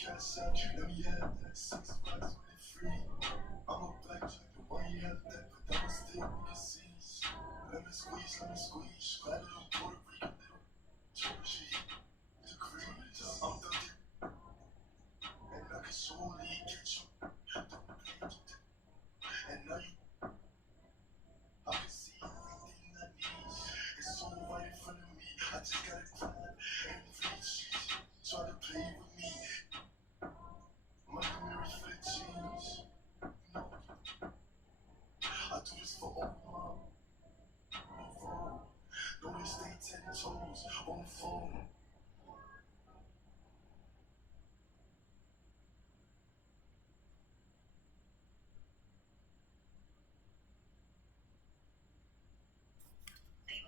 cash out, let me have that 6 bucks with it free. I'm a black chick, the one you have that, but I'ma still make a scenes. Let me squeeze, glad little Puerto Rican little Georgie degrees. I'm thugging, and I can surely get you. And now you, I can see everything I need. It's all right in front of me. I just gotta grab and reach. Try to play with me. My marriage for the jeans. No, I do this for all my phone. No, they stay 10 toes on the phone.